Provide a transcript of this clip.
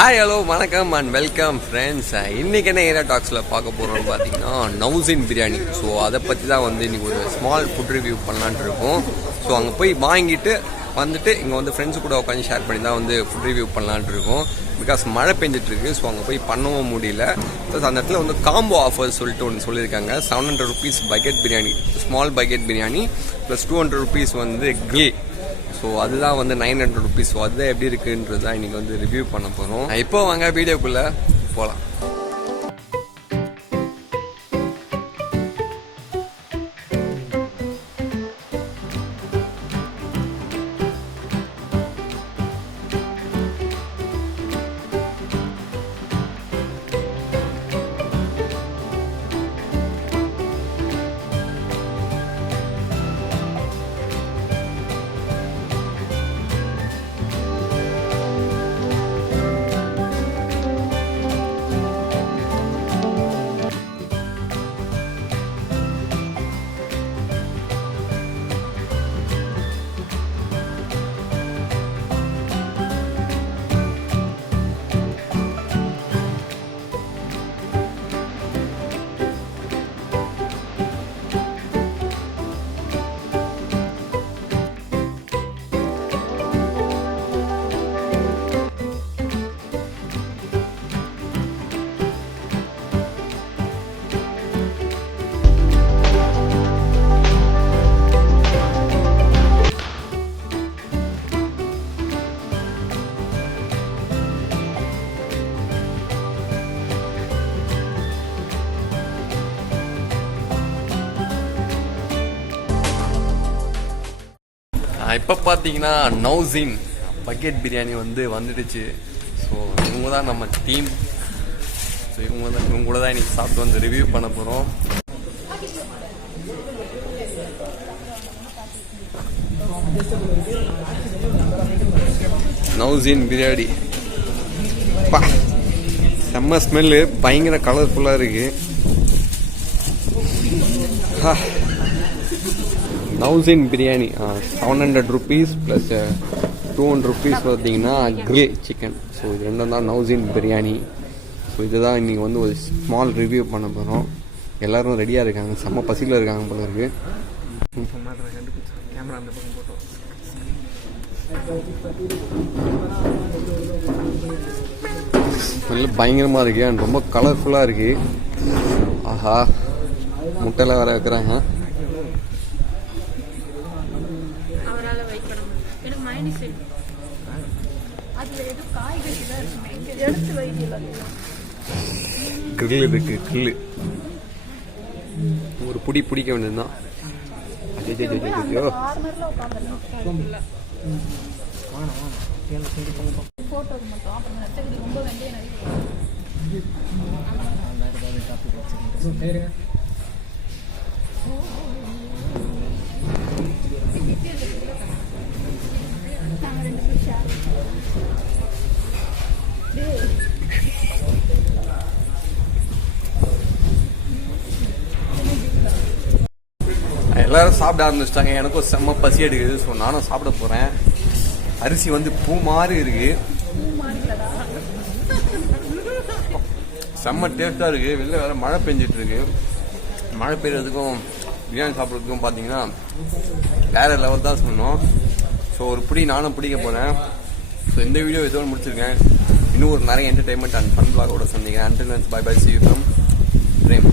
Hi hello வணக்கம் and welcome friends. இன்றைக்கி என்ன ஏரியா டாக்ஸில் பார்க்க போகிறோம்னு பார்த்தீங்கன்னா நௌசின் பிரியாணி. ஸோ அதை பற்றி தான் வந்து இன்றைக்கி ஒரு ஸ்மால் ஃபுட் ரிவ்யூ பண்ணலான்ட்டு இருக்கோம். ஸோ அங்கே போய் வாங்கிட்டு வந்துட்டு இங்கே வந்து ஃப்ரெண்ட்ஸு கூட உட்காந்து ஷேர் பண்ணி தான் வந்து ஃபுட் ரிவ்யூ பண்ணலான்ட்டு இருக்கோம். பிகாஸ் மழை பெஞ்சிட்ருக்கு. ஸோ அங்கே போய் பண்ணவும் முடியல. ப்ளஸ் அந்த இடத்துல வந்து காம்போ ஆஃபர் சொல்லிட்டு ஒன்று சொல்லியிருக்காங்க. 700 rupees bucket biryani, small bucket biryani plus 200 rupees வந்து கிரில். ஸோ அதுதான் வந்து 900 rupees. ஸோ அதுதான் எப்படி இருக்குன்றது தான் இன்றைக்கி வந்து ரிவ்யூ பண்ண போகிறோம். இப்போ வாங்க வீடியோக்குள்ளே போகலாம். இப்போ பார்த்தீங்கன்னா நௌசின் பக்கெட் பிரியாணி வந்து வந்துடுச்சு. ஸோ இவங்க தான் நம்ம டீம். ஸோ இவங்க கூட தான் இன்றைக்கி சாப்பிட்டு வந்து ரிவ்யூ பண்ண போகிறோம். நௌசின் பிரியாணி பா, செம்ம ஸ்மெல்லு, பயங்கர கலர்ஃபுல்லாக இருக்குது. நௌசின் பிரியாணி 700 rupees ப்ளஸ் 200 rupees பார்த்தீங்கன்னா கிரில் சிக்கன். ஸோ இது ரெண்டும் தான் நௌசின் பிரியாணி. ஸோ இதுதான் இன்றைக்கி வந்து ஒரு ஸ்மால் ரிவ்யூ பண்ண போகிறோம். எல்லோரும் ரெடியாக இருக்காங்க, செம்ம பசியில் இருக்காங்க போல இருக்கு. ஸ்மெல்லு பயங்கரமாக இருக்குது அண்ட் ரொம்ப கலர்ஃபுல்லாக இருக்குது. ஆஹா, முட்டையில் வேற வைக்கிறாங்க. கிரில் இருக்கு, கிரில் ஒரு புடி பிடிக்க வேண்டியதுதான். எல்லாரும் சாப்பிட ஆரம்பிச்சிட்டாங்க. எனக்கும் செம்ம பசி எடுக்குது. ஸோ நானும் சாப்பிட போகிறேன். அரிசி வந்து பூ மாதிரி இருக்கு, செம்ம டேஸ்டாக இருக்குது. வெளில வேறு மழை பெஞ்சிட்டு இருக்கு. மழை பெய்யறதுக்கும் பிரியாணி சாப்பிட்றதுக்கும் பார்த்தீங்கன்னா வேற லெவல் தான் சொல்லணும். ஸோ ஒரு பிடி நானும் பிடிக்க போகிறேன். ஸோ இந்த வீடியோ இதோட முடிச்சிருக்கேன். இன்னும் ஒரு நிறைய என்டர்டைன்மெண்ட் அண்ட் ஃபன் பிளாகோட சொன்னீங்க. Until bye bye, see you from frame.